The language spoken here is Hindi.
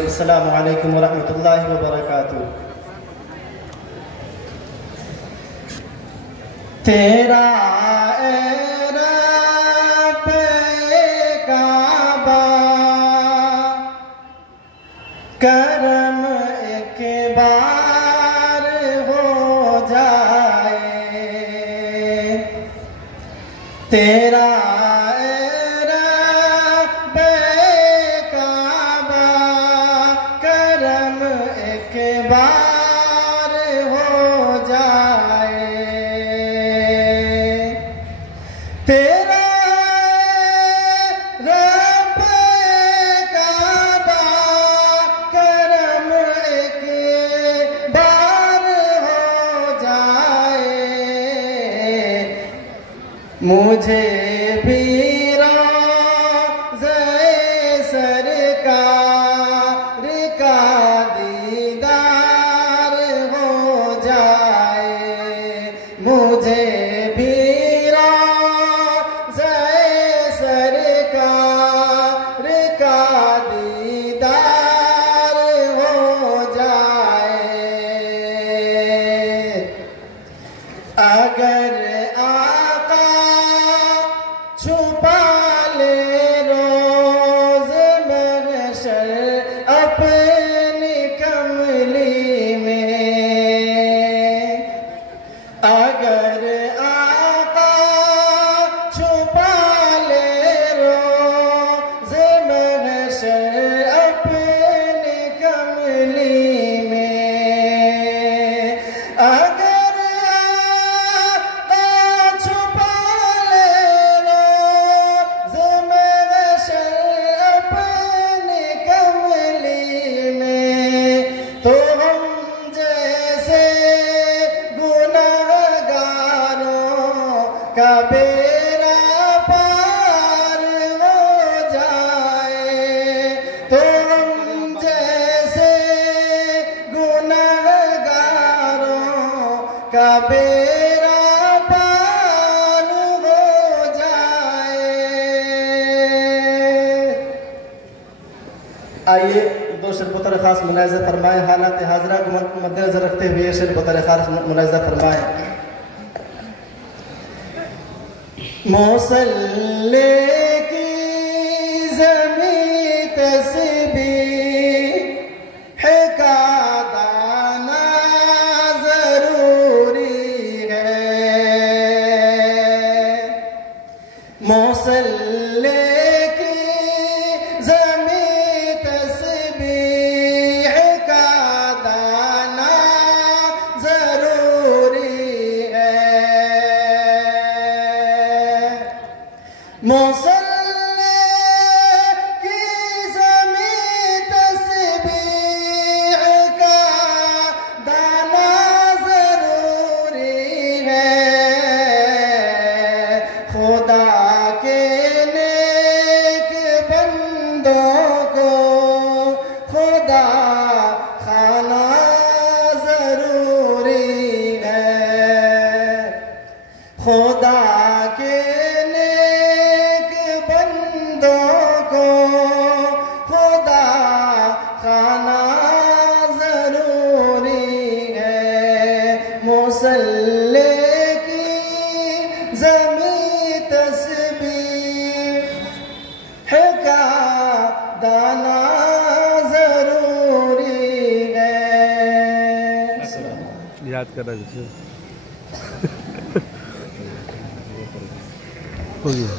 अस्सलामु अलैकुम वरहमतुल्लाहि वबरकातुहू। तेरा ए रब काबा करम एक बार हो जाए, तेरा बार हो जाए, तेरा रब काबा करम एक बार हो जाए, मुझे भी रोज़े सरकार का मुझे भी रोज़े सरकार का दीदार हो जाए। अगर आका छुपा ले रोज़ महशर अपनी कमली में, अगर आका छुपा ले रोज़ महशर अपनी कमली में, अगर आका छुपा ले रोज़ महशर अपनी कमली में, तो हम जैसे का बेड़ा पार हो जाए, तो हम जैसे गुनहगारों का बेड़ा पार हो जाए। आइए दो शेर बतौर खास मुलाहिज़ा फरमाए, हालात हाजरा को मद्देनजर रखते हुए शेर बतौर खास मुलाहिज़ा फरमाए। मुसल्ले की ज़मीं तस्बीह का दाना ज़रूरी है, मुसल्ले की ज़मीं तस्बीह का दाना ज़रूरी है, मुसल्ले की ज़मीं तस्बीह का दाना ज़रूरी है, खुदा के नेक बंदों को खुदा खाना ज़रूरी है, खुदा के खुदा खाना ज़रूरी है, मुसल्ले की ज़मीं तस्बीह का दाना ज़रूरी है। याद कर रहा हो गया।